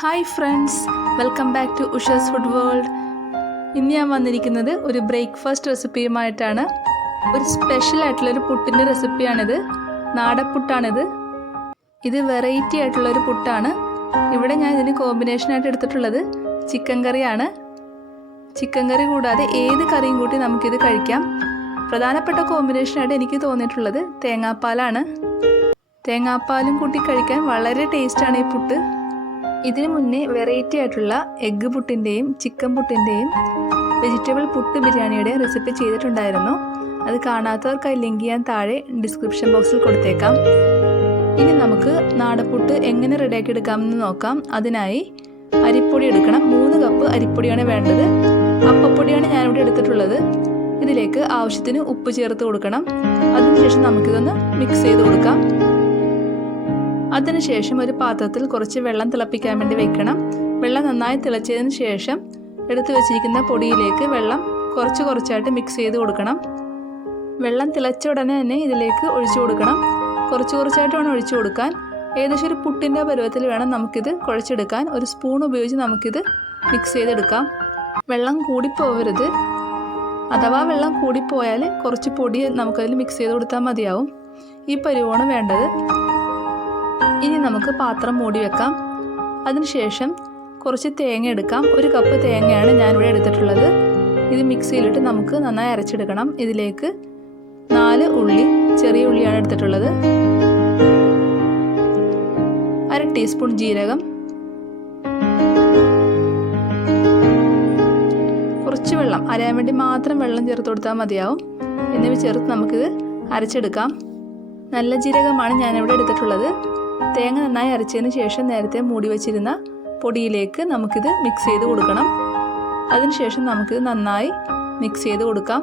Hi friends, welcome back to Ushas food world. ഇന്ന് ഞാൻ വന്നിരിക്കുന്നത് ഒരു ബ്രേക്ക്ഫാസ്റ്റ് റെസിപ്പിയുമായിട്ടാണ്. ഒരു സ്പെഷ്യൽ ആയിട്ടുള്ളൊരു പുട്ടിൻ്റെ റെസിപ്പിയാണിത്. നാടപ്പുട്ടാണിത്. ഇത് വെറൈറ്റി ആയിട്ടുള്ളൊരു പുട്ടാണ്. ഇവിടെ ഞാൻ ഇതിന് കോമ്പിനേഷനായിട്ട് എടുത്തിട്ടുള്ളത് ചിക്കൻ കറിയാണ്. ചിക്കൻ കറി കൂടാതെ ഏത് കറിയും കൂട്ടി നമുക്കിത് കഴിക്കാം. പ്രധാനപ്പെട്ട കോമ്പിനേഷനായിട്ട് എനിക്ക് തോന്നിയിട്ടുള്ളത് തേങ്ങാപ്പാലാണ്. തേങ്ങാപ്പാലും കൂട്ടി കഴിക്കാൻ വളരെ ടേസ്റ്റാണ് ഈ പുട്ട്. ഇതിനു മുന്നേ വെറൈറ്റി ആയിട്ടുള്ള എഗ്ഗ് പുട്ടിൻ്റെയും ചിക്കൻ പുട്ടിൻ്റെയും വെജിറ്റബിൾ പുട്ട് ബിരിയാണിയുടെയും റെസിപ്പി ചെയ്തിട്ടുണ്ടായിരുന്നു. അത് കാണാത്തവർക്കായി ലിങ്ക് ഞാൻ താഴെ ഡിസ്ക്രിപ്ഷൻ ബോക്സിൽ കൊടുത്തേക്കാം. ഇനി നമുക്ക് നാടപ്പുട്ട് എങ്ങനെ റെഡിയാക്കി എടുക്കാമെന്ന് നോക്കാം. അതിനായി അരിപ്പൊടി എടുക്കണം. 3 കപ്പ് അരിപ്പൊടിയാണ് വേണ്ടത്. അപ്പപ്പൊടിയാണ് ഞാനിവിടെ എടുത്തിട്ടുള്ളത്. ഇതിലേക്ക് ആവശ്യത്തിന് ഉപ്പ് ചേർത്ത് കൊടുക്കണം. അതിനുശേഷം നമുക്കിതൊന്ന് മിക്സ് ചെയ്ത് കൊടുക്കാം. അതിനുശേഷം ഒരു പാത്രത്തിൽ കുറച്ച് വെള്ളം തിളപ്പിക്കാൻ വേണ്ടി വെക്കണം. വെള്ളം നന്നായി തിളച്ചതിന് ശേഷം എടുത്തു വെച്ചിരിക്കുന്ന പൊടിയിലേക്ക് വെള്ളം കുറച്ചായിട്ട് മിക്സ് ചെയ്ത് കൊടുക്കണം. വെള്ളം തിളച്ച ഉടനെ തന്നെ ഇതിലേക്ക് ഒഴിച്ചു കൊടുക്കണം. കുറച്ചായിട്ട് വേണം ഒഴിച്ചു കൊടുക്കാൻ. ഏകദേശം ഒരു പുട്ടിൻ്റെ പരുവത്തിൽ വേണം നമുക്കിത് കുഴച്ചെടുക്കാൻ. ഒരു സ്പൂൺ ഉപയോഗിച്ച് നമുക്കിത് മിക്സ് ചെയ്തെടുക്കാം. വെള്ളം കൂടിപ്പോവരുത്. അഥവാ വെള്ളം കൂടിപ്പോയാൽ കുറച്ച് പൊടി നമുക്കതിൽ മിക്സ് ചെയ്ത് കൊടുത്താൽ മതിയാവും. ഈ പരുവമാണ് വേണ്ടത്. ഇനി നമുക്ക് പാത്രം മൂടി വെക്കാം. അതിനുശേഷം കുറച്ച് തേങ്ങ എടുക്കാം. 1 കപ്പ് തേങ്ങയാണ് ഞാനിവിടെ എടുത്തിട്ടുള്ളത്. ഇത് മിക്സിയിലിട്ട് നമുക്ക് നന്നായി അരച്ചെടുക്കണം. ഇതിലേക്ക് 4 ഉള്ളി, ചെറിയ ഉള്ളിയാണ് എടുത്തിട്ടുള്ളത്. 1/2 ടീസ്പൂൺ ജീരകം, കുറച്ച് വെള്ളം, അരയാൻ വേണ്ടി മാത്രം വെള്ളം ചേർത്ത് കൊടുത്താൽ മതിയാവും. എന്നിവ ചേർത്ത് നമുക്കിത് അരച്ചെടുക്കാം. നല്ല ജീരകമാണ് ഞാനിവിടെ എടുത്തിട്ടുള്ളത്. തേങ്ങ നന്നായി അരച്ചതിന് ശേഷം നേരത്തെ മൂടി വെച്ചിരുന്ന പൊടിയിലേക്ക് നമുക്കിത് മിക്സ് ചെയ്ത് കൊടുക്കണം. അതിനുശേഷം നമുക്കിത് നന്നായി മിക്സ് ചെയ്ത് കൊടുക്കാം.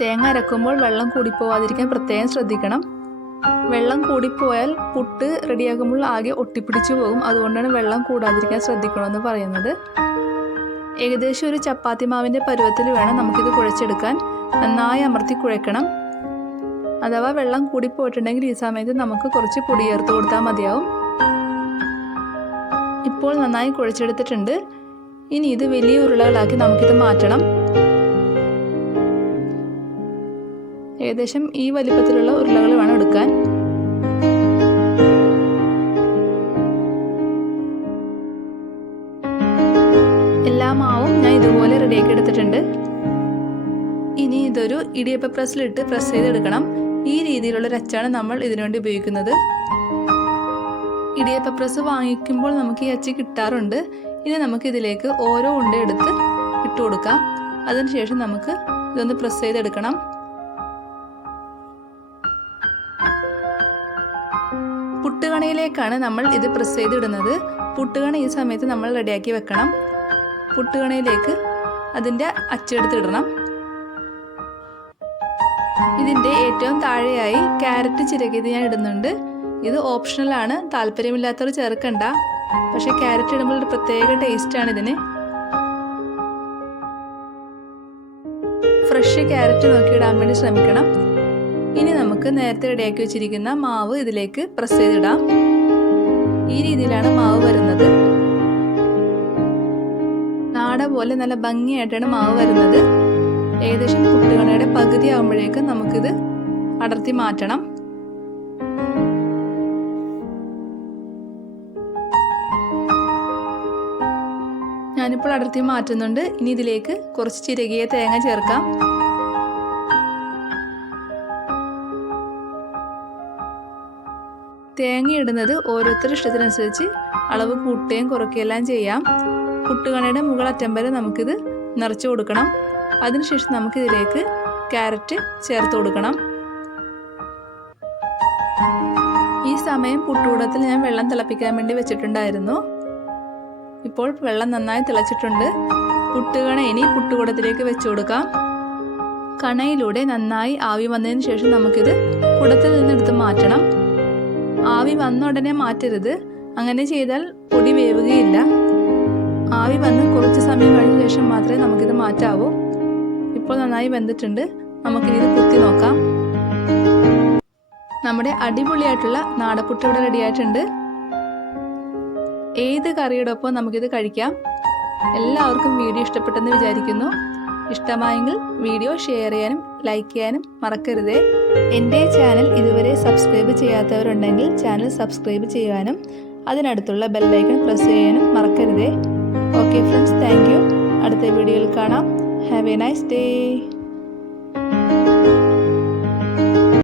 തേങ്ങ അരക്കുമ്പോൾ വെള്ളം കൂടിപ്പോവാതിരിക്കാൻ പ്രത്യേകം ശ്രദ്ധിക്കണം. വെള്ളം കൂടിപ്പോയാൽ പുട്ട് റെഡിയാക്കുമ്പോൾ ആകെ ഒട്ടിപ്പിടിച്ചു പോകും. അതുകൊണ്ടാണ് വെള്ളം കൂടാതിരിക്കാൻ ശ്രദ്ധിക്കണമെന്ന് പറയുന്നത്. ഏകദേശം ഒരു ചപ്പാത്തി മാവിൻ്റെ പരുവത്തിൽ വേണം നമുക്കിത് കുഴച്ചെടുക്കാൻ. നന്നായി അമർത്തി കുഴക്കണം. അഥവാ വെള്ളം കൂടിപ്പോയിട്ടുണ്ടെങ്കിൽ ഈ സമയത്ത് നമുക്ക് കുറച്ച് പൊടി ചേർത്ത് കൊടുത്താൽ മതിയാവും. ഇപ്പോൾ നന്നായി കുഴച്ചെടുത്തിട്ടുണ്ട്. ഇനി ഇത് വലിയ ഉരുളകളാക്കി നമുക്കിത് മാറ്റണം. ഏകദേശം ഈ വലിപ്പത്തിലുള്ള ഉരുളകൾ വേണം എടുക്കാൻ. എല്ലാ മാവും ഞാൻ ഇതുപോലെ റെഡിയാക്കി എടുത്തിട്ടുണ്ട്. ഇനി ഇതൊരു ഇടിയപ്പ പ്രസ്സിലിട്ട് പ്രസ് ചെയ്തെടുക്കണം. ഈ രീതിയിലുള്ള ഒരു അച്ചാണ് നമ്മൾ ഇതിനുവേണ്ടി ഉപയോഗിക്കുന്നത്. ഇടിയപ്പ പ്രസ് വാങ്ങിക്കുമ്പോൾ നമുക്ക് ഈ അച്ച് കിട്ടാറുണ്ട്. ഇനി നമുക്ക് ഇതിലേക്ക് ഓരോ ഉണ്ട എടുത്ത് ഇട്ട് കൊടുക്കാം. അതിനുശേഷം നമുക്ക് ഇതൊന്ന് പ്രസ് ചെയ്തെടുക്കണം. പുട്ടുകണയിലേക്കാണ് നമ്മൾ ഇത് പ്രസ് ചെയ്തിടുന്നത്. പുട്ടുകണ ഈ സമയത്ത് നമ്മൾ റെഡിയാക്കി വെക്കണം. പുട്ടുകണയിലേക്ക് അതിൻ്റെ അച്ചെടുത്തിടണം. ഇതിൻ്റെ ഏറ്റവും താഴെയായി ക്യാരറ്റ് ചിരകിയത് ഞാൻ ഇടുന്നുണ്ട്. ഇത് ഓപ്ഷണലാണ്, താല്പര്യമില്ലാത്തവർ ചേർക്കണ്ട. പക്ഷേ ക്യാരറ്റ് ഇടുമ്പോൾ ഒരു പ്രത്യേക ടേസ്റ്റാണ് ഇതിന്. ഫ്രഷ് ക്യാരറ്റ് നോക്കി ഇടാൻ വേണ്ടി ശ്രമിക്കണം. ഇനി നമുക്ക് നേരത്തെ റെഡിയാക്കി വെച്ചിരിക്കുന്ന മാവ് ഇതിലേക്ക് പ്രസ് ചെയ്തിടാം. ഈ രീതിയിലാണ് മാവ് വരുന്നത്. നാട പോലെ നല്ല ഭംഗിയായിട്ടാണ് മാവ് വരുന്നത്. ഏകദേശം പുട്ടുകണയുടെ പകുതി ആകുമ്പോഴേക്ക് നമുക്കിത് അടർത്തി മാറ്റണം. ഞാനിപ്പോൾ അടർത്തി മാറ്റുന്നുണ്ട്. ഇനി ഇതിലേക്ക് കുറച്ച് ചിരകിയ തേങ്ങ ചേർക്കാം. തേങ്ങ ഇടുന്നത് ഓരോരുത്തരുടെ ഇഷ്ടത്തിനനുസരിച്ച് അളവ് കൂട്ടുകയും കുറയ്ക്കുകയെല്ലാം ചെയ്യാം. പുട്ടുകണയുടെ മുകളറ്റം വരെ നമുക്കിത് നിറച്ചു കൊടുക്കണം. അതിനുശേഷം നമുക്കിതിലേക്ക് ക്യാരറ്റ് ചേർത്ത് കൊടുക്കണം. ഈ സമയം പുട്ടുകൂടത്തിൽ ഞാൻ വെള്ളം തിളപ്പിക്കാൻ വേണ്ടി വെച്ചിട്ടുണ്ടായിരുന്നു. ഇപ്പോൾ വെള്ളം നന്നായി തിളച്ചിട്ടുണ്ട്. പുട്ടുകണ ഇനി പുട്ടുകൂടത്തിലേക്ക് വെച്ചു കൊടുക്കാം. കണയിലൂടെ നന്നായി ആവി വന്നതിന് ശേഷം നമുക്കിത് കുടത്തിൽ നിന്നെടുത്ത് മാറ്റണം. ആവി വന്ന ഉടനെ മാറ്റരുത്. അങ്ങനെ ചെയ്താൽ പൊടി വേവുകയില്ല. ആവി വന്ന് കുറച്ച് സമയം കഴിഞ്ഞ ശേഷം മാത്രമേ നമുക്കിത് മാറ്റാവൂ. ഇപ്പോൾ നന്നായി വെന്തിട്ടുണ്ട്. നമുക്കിനി ഇത് കുത്തി നോക്കാം. നമ്മുടെ അടിപൊളിയായിട്ടുള്ള നാടപ്പുട്ട് ഇവിടെ റെഡി ആയിട്ടുണ്ട്. ഏത് കറിയോടൊപ്പം നമുക്കിത് കഴിക്കാം. എല്ലാവർക്കും വീഡിയോ ഇഷ്ടപ്പെട്ടെന്ന് വിചാരിക്കുന്നു. ഇഷ്ടമായെങ്കിൽ വീഡിയോ ഷെയർ ചെയ്യാനും ലൈക്ക് ചെയ്യാനും മറക്കരുതേ. എൻ്റെ ചാനൽ ഇതുവരെ സബ്സ്ക്രൈബ് ചെയ്യാത്തവരുണ്ടെങ്കിൽ ചാനൽ സബ്സ്ക്രൈബ് ചെയ്യാനും അതിനടുത്തുള്ള ബെല്ലൈക്കൺ പ്രസ് ചെയ്യാനും മറക്കരുതേ. Okay friends, thank you. അടുത്ത വീഡിയോയിൽ കാണാം. Have A nice day.